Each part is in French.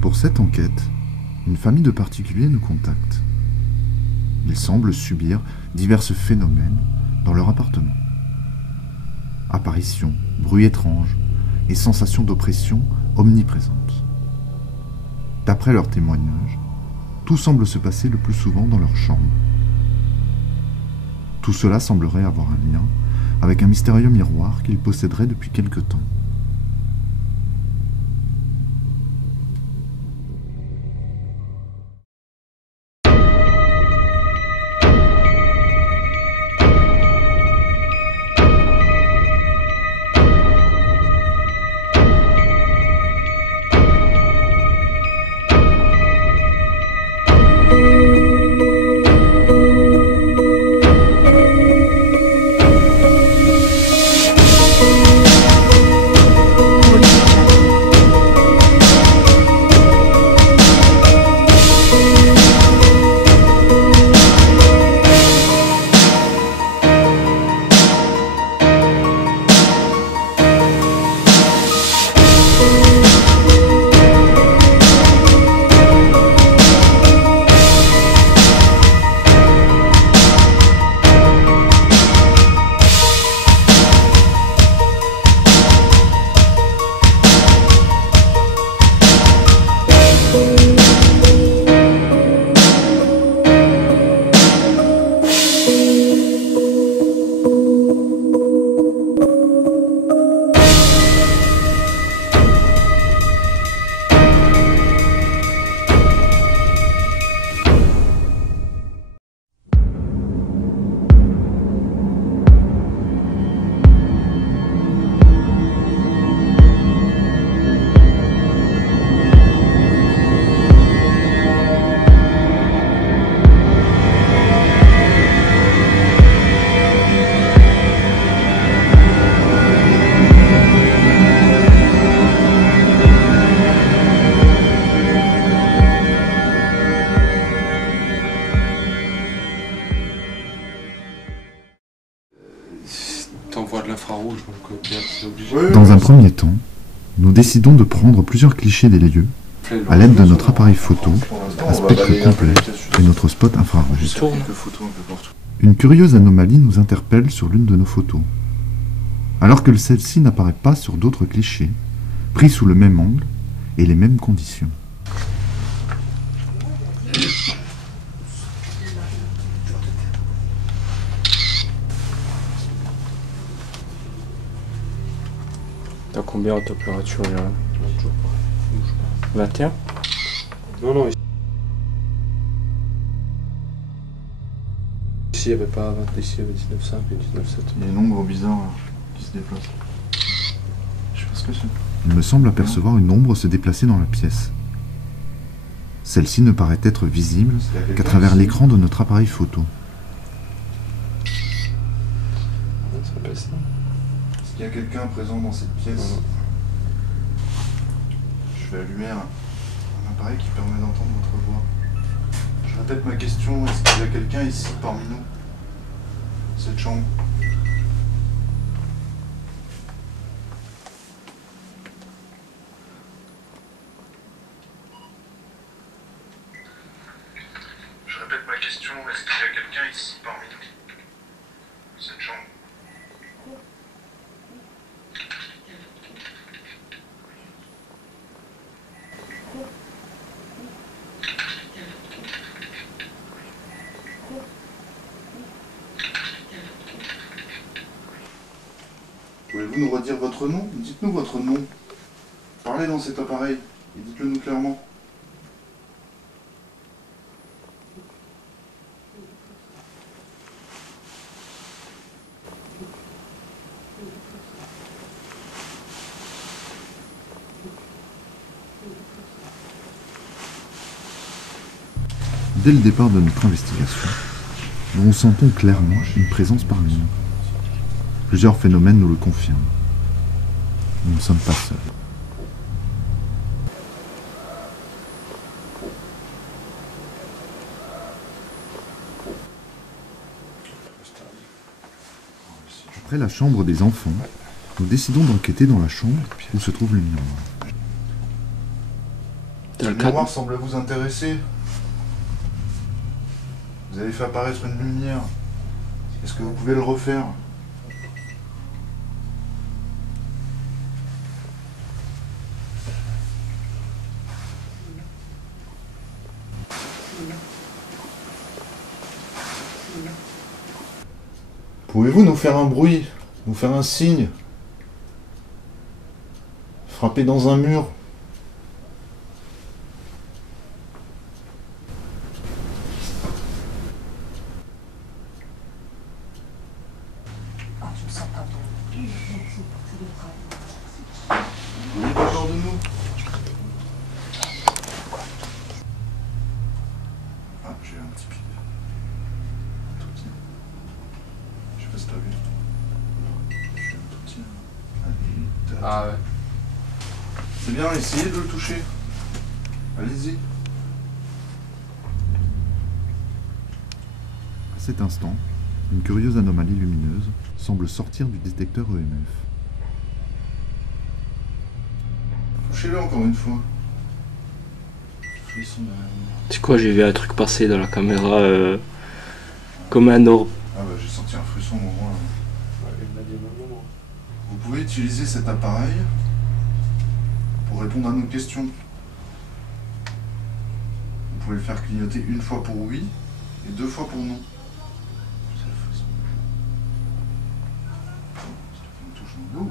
Pour cette enquête, une famille de particuliers nous contacte. Ils semblent subir divers phénomènes dans leur appartement. Apparitions, bruits étranges et sensations d'oppression omniprésentes. D'après leurs témoignages, tout semble se passer le plus souvent dans leur chambre. Tout cela semblerait avoir un lien avec un mystérieux miroir qu'ils posséderaient depuis quelque temps. T'envoies de l'infrarouge, donc bien, c'est obligé. Dans un premier temps, nous décidons de prendre plusieurs clichés des lieux à l'aide de notre appareil photo à spectre complet et notre spot infrarouge. Une curieuse anomalie nous interpelle sur l'une de nos photos, alors que celle-ci n'apparaît pas sur d'autres clichés, pris sous le même angle et les mêmes conditions. T'as combien en température là? 21? Non, non. Ici il n'y avait pas 20, ici il y avait 19,5 et 19,7. Il y a une ombre bizarre qui se déplace. Je sais pas ce que c'est. Il me semble apercevoir une ombre se déplacer dans la pièce. Celle-ci ne paraît être visible qu'à travers l'écran de notre appareil photo. Ça passe, ça. Est-ce qu'il y a quelqu'un présent dans cette pièce? Je vais allumer un appareil qui permet d'entendre votre voix. Je répète ma question, est-ce qu'il y a quelqu'un ici parmi nous? Cette chambre? Je répète ma question, est-ce qu'il y a quelqu'un ici parmi nous? Cette chambre? Pouvez-vous nous redire votre nom? Dites-nous votre nom. Parlez dans cet appareil et dites-le nous clairement. Dès le départ de notre investigation, nous sentons clairement une présence parmi nous. Plusieurs phénomènes nous le confirment. Nous ne sommes pas seuls. Après la chambre des enfants, nous décidons d'enquêter dans la chambre où se trouve le miroir. Le miroir semble vous intéresser. Vous avez fait apparaître une lumière. Est-ce que vous pouvez le refaire? Pouvez-vous nous faire un bruit, nous faire un signe? Frapper dans un mur? Vous n'avez pas peur de nous? Ah, j'ai un petit pied. Tout petit. Je sais pas si t'as vu. Je suis un tout petit. Allez, Ah ouais. c'est bien, essayez de le toucher. Allez-y. À cet instant, une curieuse anomalie lumineuse semble sortir du détecteur EMF. Touchez-le encore une fois. C'est quoi, j'ai vu un truc passer dans la caméra comme un orbe. Ah bah j'ai senti un frisson au moment là. Vous pouvez utiliser cet appareil pour répondre à nos questions. Vous pouvez le faire clignoter une fois pour oui et 2 fois pour non. C'est le frisson. On touche dans l'eau.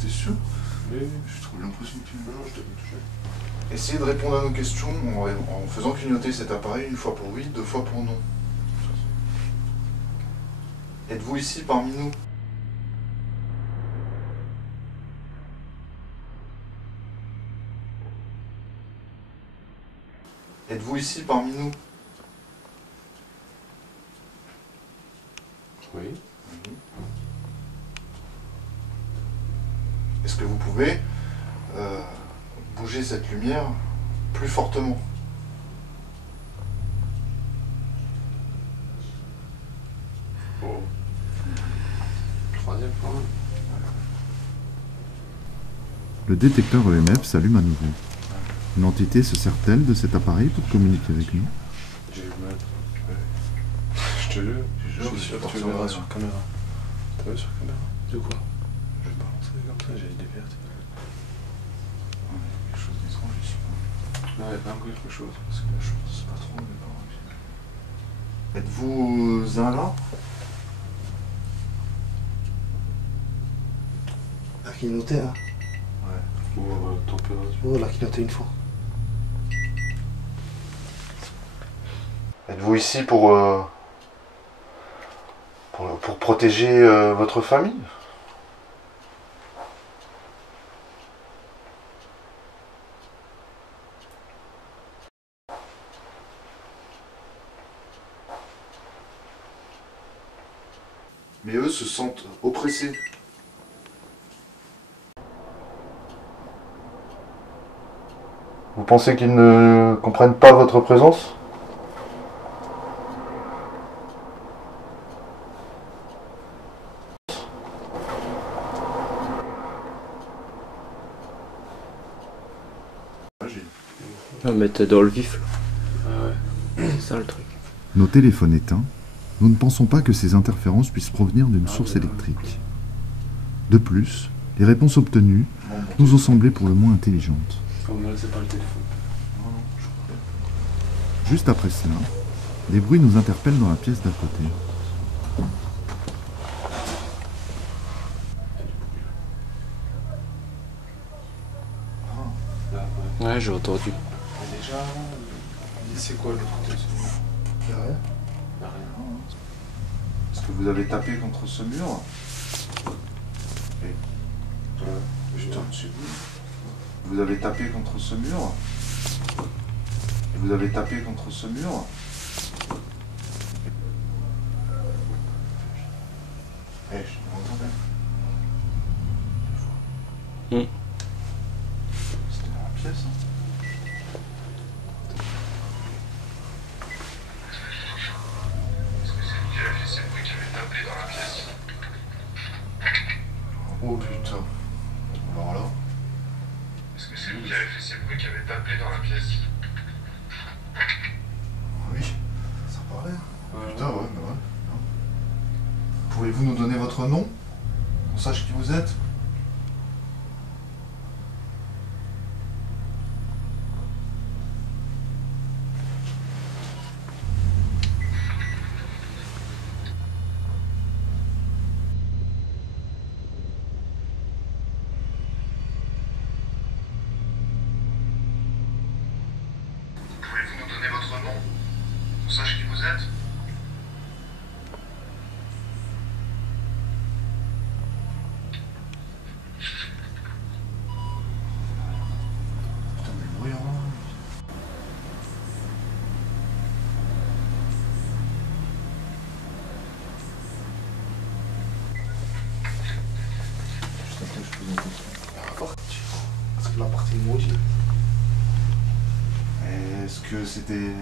T'es sûr? Oui. J'ai trop l'impression que tu... Non, je t'avais touché. Essayez de répondre à nos questions en faisant clignoter cet appareil une fois pour oui, 2 fois pour non. Êtes-vous ici parmi nous? Êtes-vous ici parmi nous? Oui. Est-ce que vous pouvez bouger cette lumière plus fortement? Oh. Troisième quand même. Le détecteur EMF s'allume à nouveau. Une entité se sert-elle de cet appareil pour communiquer avec nous? J'ai eu mal. Je te jure, je suis sûr que tu le verras sur caméra. T'as vu sur caméra? De quoi? Je vais pas lancer comme ça, j'ai des vertes. Quelque chose d'étrange ici. Non, il y a quand même quelque chose, parce que la chose, c'est pas trop, mais pas vrai. Êtes-vous un là? La clignoté, hein? Ou température. Oh, la clignoté une fois. Êtes-vous ici pour protéger votre famille? Mais eux se sentent oppressés. Vous pensez qu'ils ne comprennent pas votre présence? Ah, mais t'es dans le vif là. Ah ouais. C'est ça le truc. Nos téléphones éteints, nous ne pensons pas que ces interférences puissent provenir d'une source électrique. De plus, les réponses obtenues nous ont semblé pour le moins intelligentes. Oh, mais là, c'est pas le téléphone. Juste après cela, des bruits nous interpellent dans la pièce d'à côté. Là, ouais. Ouais, j'ai entendu. Mais déjà, c'est quoi l'autre côté de ce mur? Y'a rien. Y'a rien. Est-ce que vous avez tapé contre ce mur? Ouais. Putain, c'est vous. Vous avez tapé contre ce mur? Vous avez tapé contre ce mur? Eh, je m'entendais. C'était dans la pièce, hein. Est-ce que c'est qui a fait ces bruits qui avait tapé dans la pièce? Oh putain. Alors là. Est-ce que c'est vous qui avez fait ces bruits qui avaient tapé dans la pièce? Oui, ça parlait. Putain, ouais, mais ouais. Pouvez-vous nous donner votre nom? On sache qui vous êtes? Pouvez-vous nous donner votre nom? On sache qui vous êtes? Putain, mais bruyant. Juste après, je pose une question. Parce que la partie maudite. Est-ce que c'était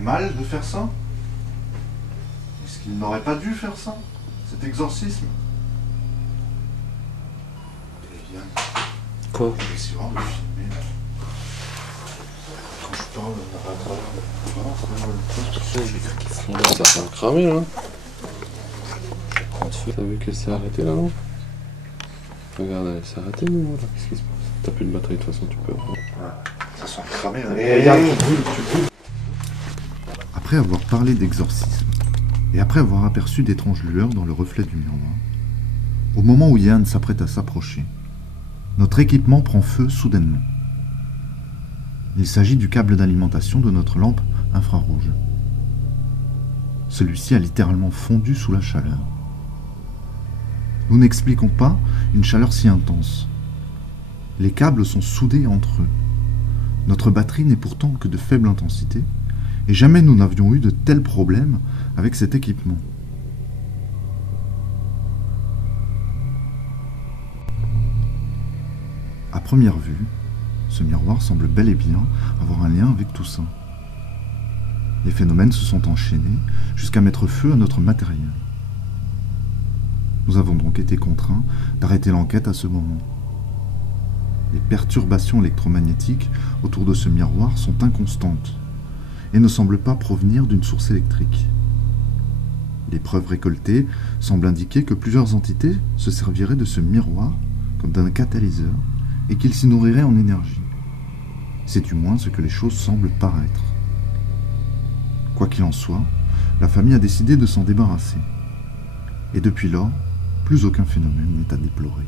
mal de faire ça? Est-ce qu'il n'aurait pas dû faire ça? Cet exorcisme? Eh bien, Quoi? essayons de filmer. Quand je parle, Ça va cramer là. T'as vu qu'elle s'est arrêtée là, non? Regarde, elle s'est arrêtée, non là. Qu'est-ce qui se passe? T'as plus de batterie, de toute façon, tu peux. ça sent cramé. Après avoir parlé d'exorcisme, et après avoir aperçu d'étranges lueurs dans le reflet du miroir, au moment où Yann s'apprête à s'approcher, notre équipement prend feu soudainement. Il s'agit du câble d'alimentation de notre lampe infrarouge. Celui-ci a littéralement fondu sous la chaleur. Nous n'expliquons pas une chaleur si intense. Les câbles sont soudés entre eux. Notre batterie n'est pourtant que de faible intensité, et jamais nous n'avions eu de tels problèmes avec cet équipement. À première vue, ce miroir semble bel et bien avoir un lien avec tout ça. Les phénomènes se sont enchaînés jusqu'à mettre feu à notre matériel. Nous avons donc été contraints d'arrêter l'enquête à ce moment. Les perturbations électromagnétiques autour de ce miroir sont inconstantes et ne semblent pas provenir d'une source électrique. Les preuves récoltées semblent indiquer que plusieurs entités se serviraient de ce miroir comme d'un catalyseur et qu'ils s'y nourriraient en énergie. C'est du moins ce que les choses semblent paraître. Quoi qu'il en soit, la famille a décidé de s'en débarrasser. Et depuis lors, plus aucun phénomène n'est à déplorer.